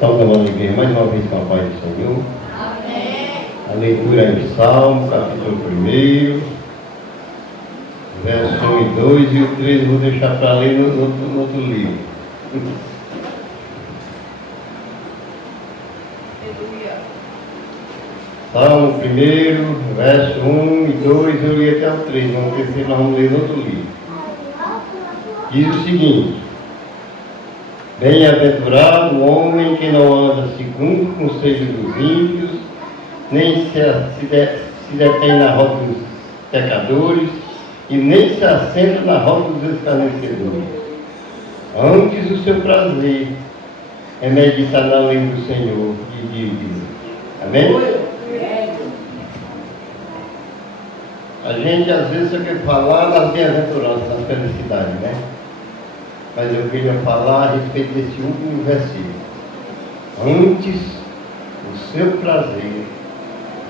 Salve a alegria mais uma vez com a paz do Senhor. Amém. A leitura é em Salmo, capítulo 1, verso 1 e 2, e o 3 vou deixar para ler no outro livro. Aleluia. Salmo 1, verso 1 e 2, eu li até o 3, no terceiro nós vamos ler no outro livro. Diz o seguinte: bem-aventurado o homem que não anda segundo o conselho dos ímpios, nem se detém na roda dos pecadores, e nem se assenta na roda dos escarnecedores. Antes o seu prazer é meditar na lei do Senhor de dia e de noite. Amém? A gente às vezes só quer falar das bem-aventuranças, das felicidades, né? Mas eu queria falar a respeito desse último versículo. Antes, o seu prazer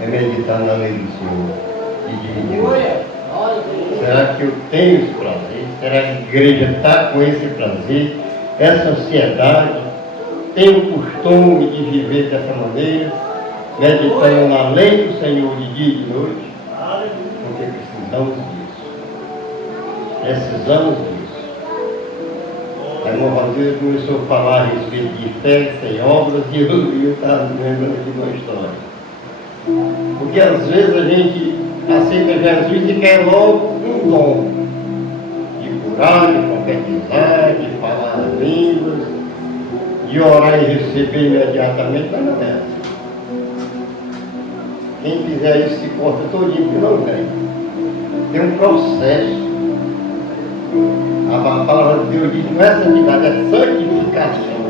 é meditar na lei do Senhor e dividir. Será que eu tenho esse prazer? Será que a igreja está com esse prazer, essa ansiedade? Tem o costume de viver dessa maneira, meditando na lei do Senhor de dia e de noite? Porque precisamos disso. Precisamos disso. A irmã Rodrigo começou a falar a respeito de fé sem obras, e eu estava lembrando aqui de uma história. Porque às vezes a gente aceita Jesus e quer logo um dom de curar, de profetizar, de falar línguas, de orar e receber imediatamente, mas não é assim. Quem fizer isso se corta todinho, que não vem. Tem um processo. A palavra de Deus diz que não é santidade, é santificação.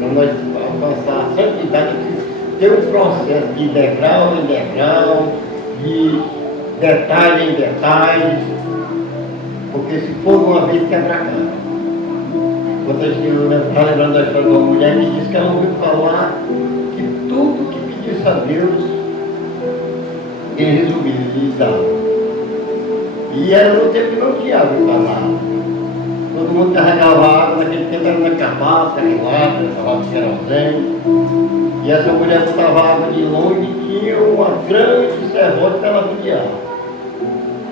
Para nós alcançar a santidade, tem um processo de degrau em degrau, de detalhe em detalhe, porque se for de uma vez quebra a cara. Quando eu estava lembrando da história de uma mulher que disse que ela ouviu falar que tudo que pedisse a Deus, ele resolvia lhe dar. E era no tempo que não tinha água para nada. Todo mundo carregava água, naquele tempo era na cabaça, carregava de querosene. E essa mulher botava água de longe e tinha uma grande serrote para ela rodear.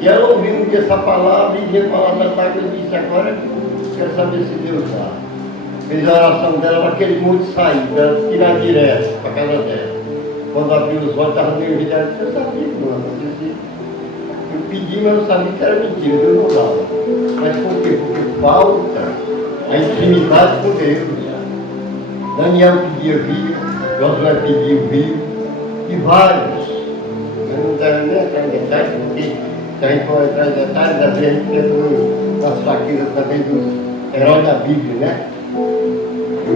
E ela ouviu um dia essa palavra e vinha falar da água e disse: agora quero saber se Deus dá. Fez a oração dela para aquele monte sair, para ela tirar direto para a casa dela. Quando abriu os olhos, estava meio vida, ela disse: eu sabia, não. Eu pedi, mas eu sabia que era mentira, Deus não dava. Mas por quê? Porque falta a intimidade com Deus. Daniel pedia vinho, Josué pediu vinho, e vários. Eu não quero nem entrar em detalhes, porque se a gente for entrar em detalhes, às vezes a gente pensa nas fraquezas também dos heróis da Bíblia, né? Eu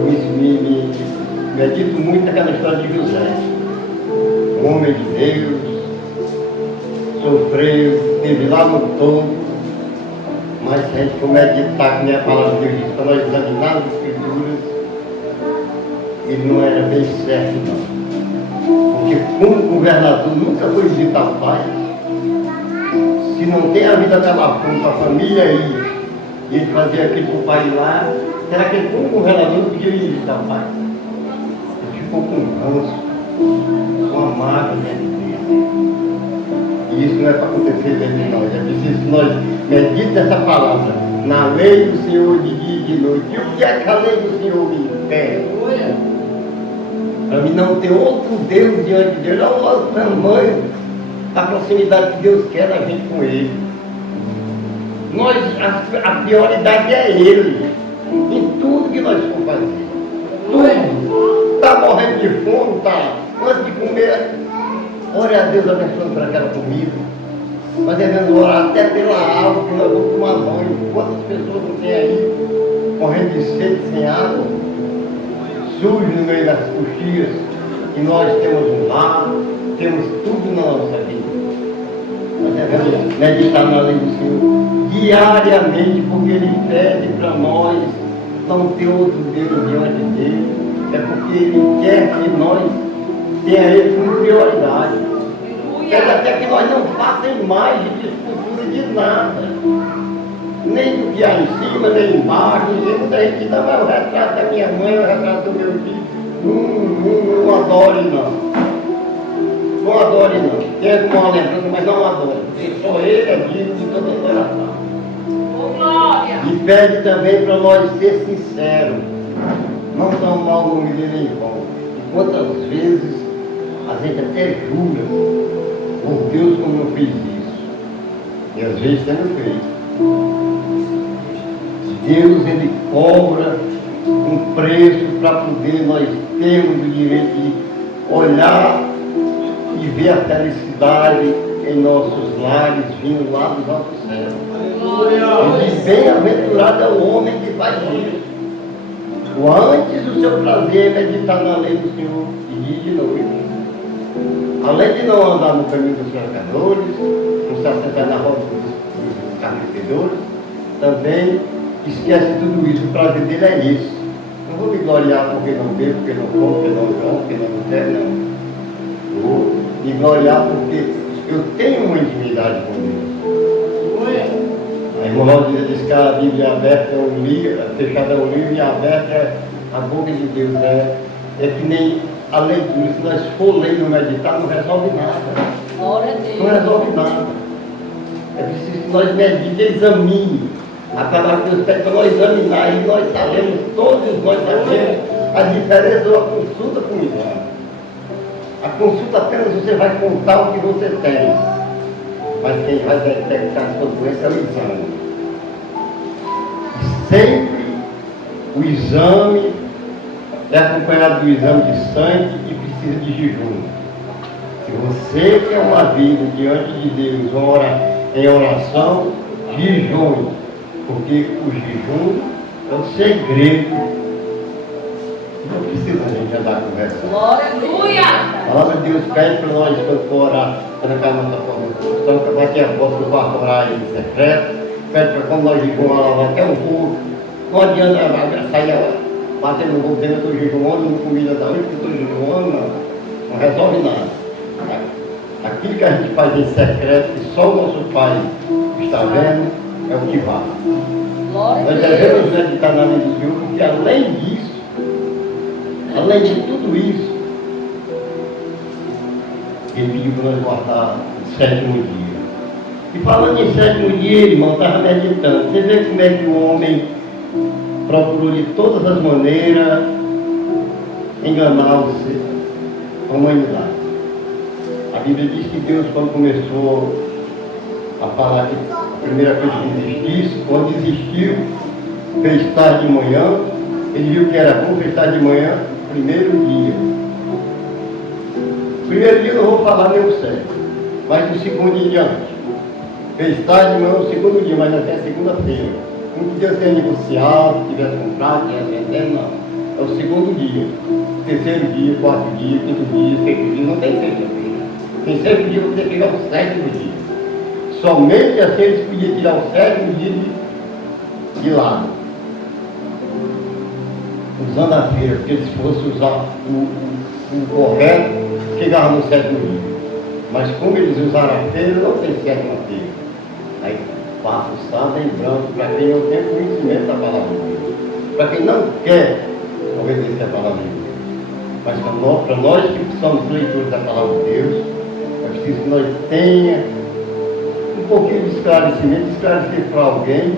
medito muito naquela história de José, um homem de Deus, sofreu, esteve lá no topo, mas se a gente for meditar, que nem a palavra de Deus diz, para nós examinar as Escrituras, ele não era bem certo não. Porque como governador nunca foi visitar o pai, se não tem a vida dela pronta, a família aí, e ele fazia aquilo para o pai lá, será que ele como governador não podia ir visitar o pai? Ele ficou com ranço, com a mágoa dentro dele. E isso não é para acontecer dentro de nós. É preciso que nós meditemos essa palavra na lei do Senhor de dia e de noite. E o que é que a lei do Senhor me pede? Para mim não ter outro Deus diante dele. Olha o tamanho, a proximidade que Deus quer da gente com Ele. A prioridade é Ele. Em tudo que nós for fazer. Tudo. Está morrendo de fome, está. Antes de comer, ore a Deus abençoando por aquela comida. Mas devemos orar até pela água que nós vamos tomar banho. Quantas pessoas não tem aí, morrendo de sede, sem água, sujos no meio das coxias, e nós temos um lar, temos tudo na nossa vida. Nós devemos meditar na lei do Senhor diariamente, porque Ele pede para nós não ter outro Deus diante dele. É porque Ele quer que nós tenhamos Ele como prioridade. Quer até que nós não façamos imagem de escultura de nada. Nem do que há em cima, nem embaixo. Muita gente não é o retrato da minha mãe, o retrato do meu filho. Não adore não. Não adore não. Tem uma lembrança, mas não adore. Porque só Ele é digno de toda adoração. Ô, glória. E pede também para nós ser sinceros. Não tão mal no menino em vão. E quantas vezes a gente até jura por Deus como não fez isso. E às vezes temos feito. Deus, Ele cobra um preço para poder nós termos o direito de olhar e ver a felicidade em nossos lares vindo lá dos altos céus. Ele diz, bem-aventurado é o homem que faz isso. O antes do seu prazer é meditar na lei do Senhor e dia e noite. Além de não andar no caminho dos pecadores, não se assentar na roda dos carnecedores, também esquece tudo isso. O prazer dele é isso. Não vou me gloriar porque não bebo, porque não como, porque não jogo, porque não quero, não. Vou me gloriar porque eu tenho uma intimidade com Deus. A irmã Laude diz que a Bíblia aberta é um livro, fechada é um livro e aberta é a boca de Deus. É que nem a leitura, se nós for ler e não meditar, não resolve nada. Não resolve nada. É preciso que nós meditemos, examine. A palavra de Deus pede para nós examinar, e nós sabemos, todos nós sabemos, a diferença de uma consulta com o exame. A consulta apenas você vai contar o que você tem, mas quem vai detectar a sua doença é o exame. E sempre o exame é acompanhado do exame de sangue e precisa de jejum. Se você quer uma vida diante de Deus, em oração, jejum. Porque o jejum é o segredo. Não precisa a gente andar conversando. Aleluia! A palavra de Deus pede para nós, quando for orar, trancar a nossa formação, daqui a pouco eu vou orar em secreto, pede para quando nós jejuamos até um pouco. Não adianta sair batendo no gol dizendo que eu estou jejuando, não comida da onde que eu estou jejuando, não resolve nada. Aquilo que a gente faz em secreto, que só o nosso Pai está vendo, é o que vale. Nós devemos meditar na lei do Senhor, porque além disso, além de tudo isso, Ele pediu para nós guardar o sétimo dia. E falando em sétimo dia, irmão, estava meditando. Você vê como é que o homem procurou de todas as maneiras enganar a humanidade. A Bíblia diz que Deus, quando começou a falar que a primeira coisa que existisse, quando existiu, fez tarde de manhã, ele viu que era bom, fez tarde de manhã, primeiro dia. Primeiro dia eu não vou falar nem o certo, mas do segundo em diante. Fez tarde de manhã, o segundo dia, mas até segunda-feira. Não podia ser negociado, tivesse comprado, tivesse vendendo, não. É o segundo dia. Terceiro dia, quarto dia, quinto dia, sexto dia, não tem sexta-feira. Tem sexto dia, você pegar o sétimo dia. Somente assim eles podiam tirar o sétimo dia de lado. Usando a feira, porque se fosse usar o correto, chegava no sétimo dia. Mas como eles usaram a feira, não tem sétima feira. Aí passa o sábado em branco, para quem não tem conhecimento da palavra de Deus. Para quem não quer obedecer a palavra de Deus. Mas para nós que somos leitores da palavra de Deus, é preciso que nós tenhamos um pouquinho de esclarecimento, esclarecer para alguém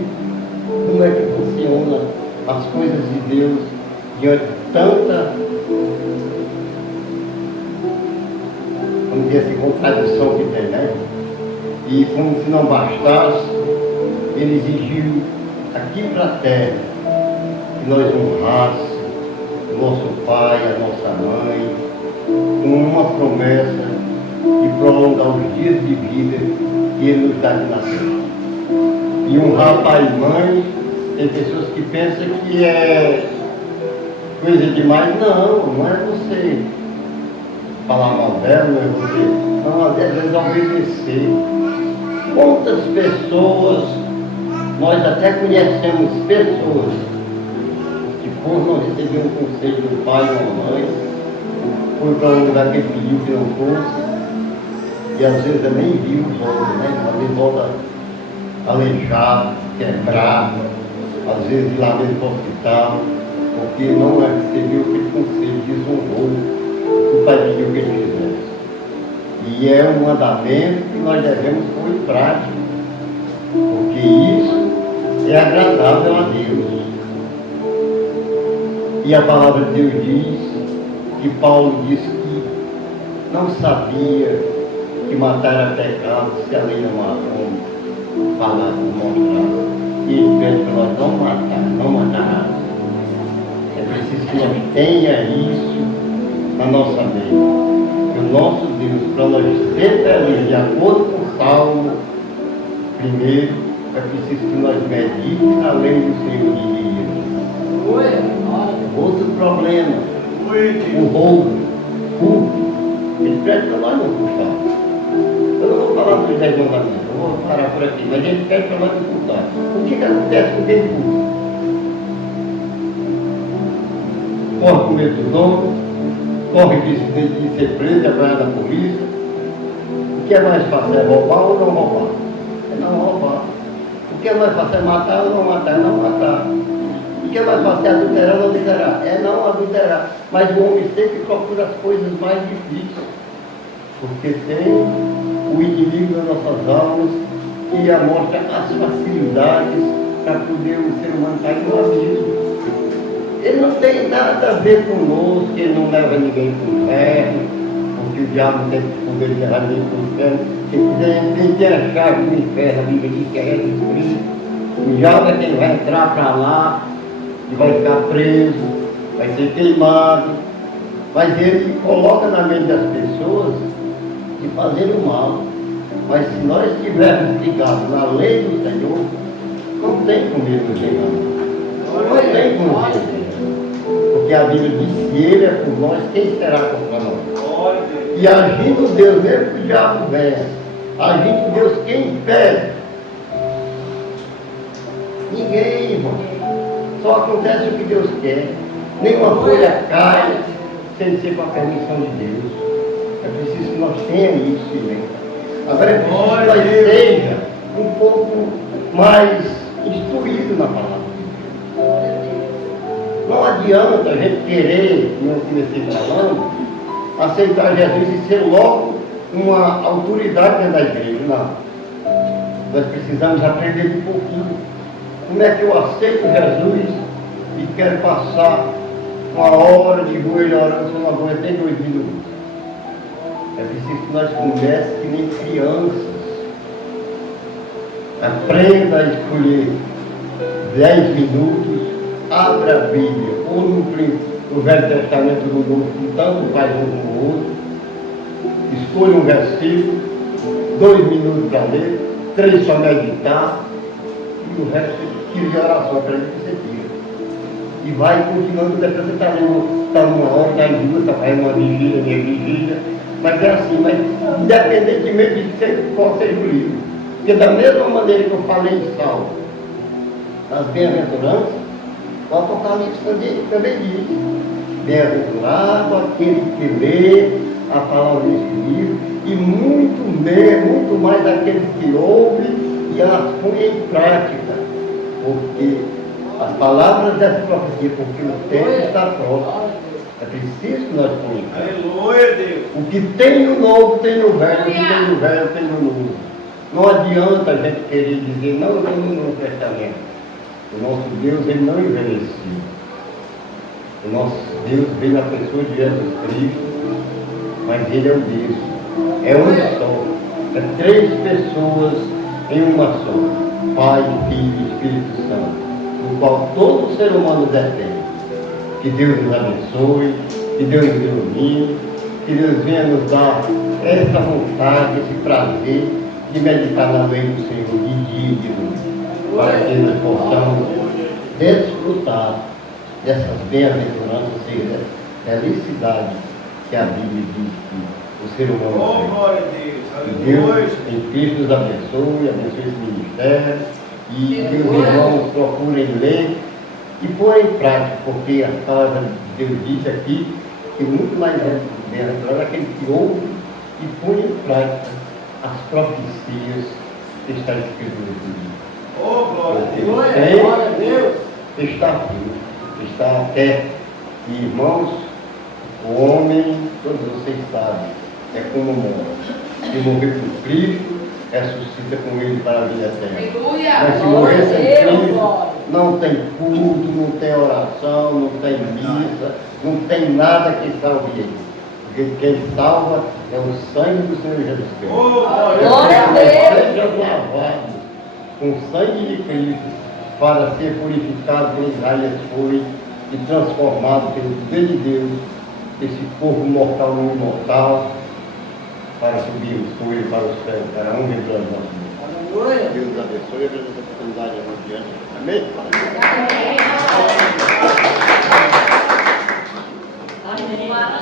como é que funciona as coisas de Deus diante de tanta, vamos dizer assim, contradição que tem, né? E como se não bastasse, ele exigiu aqui para a terra que nós honrássemos o nosso pai, a nossa mãe, com uma promessa de prolongar os dias de vida que ele nos dá de nascer. E honrar pai e mãe, tem pessoas que pensam que é coisa demais. Não, não é você falar mal dela, não é você. Não, às vezes é obedecer. Quantas pessoas, nós até conhecemos pessoas que por não receber um conselho do pai ou da mãe, foi para um lugar que ele pediu que não fosse, e às vezes eu nem vi os outros, né? Às vezes volta aleijado, quebrado, às vezes ir lá mesmo para o hospital. porque não recebeu o que ele concedeu, desonrou o Pai pediu que ele fizesse. E é um mandamento que nós devemos pôr em prática, porque isso é agradável a Deus. E a palavra de Deus diz que Paulo disse que não sabia que matar era pecado se a lei não falar, não mostrar. E ele pede para nós não matar. É preciso que nós tenha isso na nossa mente. Que o nosso Deus, para nós ser felizes, de acordo com o Salmo, primeiro, é preciso que nós meditemos na lei do Senhor de dia. Outro problema, o roubo, furto. Ele pede para nós não furtar. Eu não vou falar dos 10 mandamentos, eu vou parar por aqui, mas ele pede para nós não furtar. O que acontece com quem furta? Corre com medo do dono, corre de ser preso, é apanhar da polícia. O que é mais fácil? É roubar ou não roubar? É não roubar. O que é mais fácil? É matar ou não matar? É não matar. O que é mais fácil? É adulterar ou não adulterar? É não adulterar. Mas o homem sempre procura as coisas mais difíceis. Porque tem o inimigo das nossas almas que mostra as facilidades para poder o ser humano cair no abismo. Ele não tem nada a ver conosco, ele não leva ninguém para o inferno, porque o diabo não tem poder de levar ninguém para o inferno. Quem tem a chave do inferno, a Bíblia diz que é Jesus Cristo. O diabo é quem vai entrar para lá e vai ficar preso, vai ser queimado. Mas ele coloca na mente das pessoas de fazer o mal. Mas se nós estivermos ligados na lei do Senhor, não tem como ele nos enganar. Não tem como ele nos enganar. Porque a Bíblia diz: se ele é por nós, quem será contra nós? E agindo Deus, mesmo que o diabo venha, agindo Deus, quem impede? Ninguém, irmão. Só acontece o que Deus quer. Nenhuma folha cai sem ser com a permissão de Deus. É preciso que nós tenhamos isso em mente. Agora é preciso que nós seja um pouco mais instruído na palavra de Deus. Não adianta a gente querer, como eu comecei falando, aceitar Jesus e ser logo uma autoridade dentro da igreja. Não. Nós precisamos aprender de pouquinho. Como é que eu aceito Jesus e quero passar uma hora de joelho orando, se eu não aguentei 2 minutos? É preciso que nós comecemos que nem crianças. Aprenda a escolher 10 minutos, abra a Bíblia, ou no Velho Testamento do Novo, que tanto faz um com o outro. Escolha um versículo, 2 minutos para ler, 3 para meditar, e o resto tira de oração para ele que você tira. E vai continuando, depois você está numa hora, está em duas, está fazendo uma vigília, minha vigília. Mas é assim, mas independentemente de que qual seja o livro. Porque da mesma maneira que eu falei em Salmo, nas bem-aventuranças, o Apocalipse também diz: bem-aventurado aquele que lê a palavra desse livro, e muito mais daqueles que ouvem e as põem em prática. Porque as palavras dessa profecia, porque o tempo está próximo. É preciso que nós ponhamos. Aleluia, Deus. O que tem no novo tem no velho, o que tem no velho tem no novo. Não adianta a gente querer dizer: não, eu não no Novo Testamento. O nosso Deus, ele não envelheceu. O nosso Deus veio na pessoa de Jesus Cristo, mas ele é o Deus. É um só. É 3 pessoas em uma só: Pai, Filho e Espírito Santo, no qual todo ser humano detém. Que Deus nos abençoe, que Deus nos ilumine, que Deus venha nos dar essa vontade, esse prazer de meditar na lei do Senhor de dia e de noite, para que nós possamos desfrutar dessas bem-aventuranças, e dessa felicidade que a Bíblia diz que o ser humano tem. Glória a Deus. Que Deus em Cristo nos abençoe esse ministério, e que os irmãos procurem ler e pôr em prática, porque a palavra de Deus diz aqui que muito mais bem-aventurado é aquele que ouve e põe em prática as profecias que está escrito nesse livro. Oh, glória a Porque Deus. o tempo está vivo. está até. E, irmãos, o homem, todos vocês sabem, é como morre. Se morrer por Cristo, ressuscita com ele para a vida eterna. Aleluia. Mas se morrer sem Cristo, não tem culto, não tem oração, não tem missa, não tem nada que salve ele. Porque quem salva é o sangue do Senhor Jesus Cristo. Glória a Deus. Seja lavado com o sangue de Cristo para ser purificado como Isaías foi e transformado pelo poder de Deus, esse corpo mortal no imortal, para subirmos com ele para os céus, para um e para nós. Deus abençoe e abençoe a oportunidade adiante. Amém? Amém.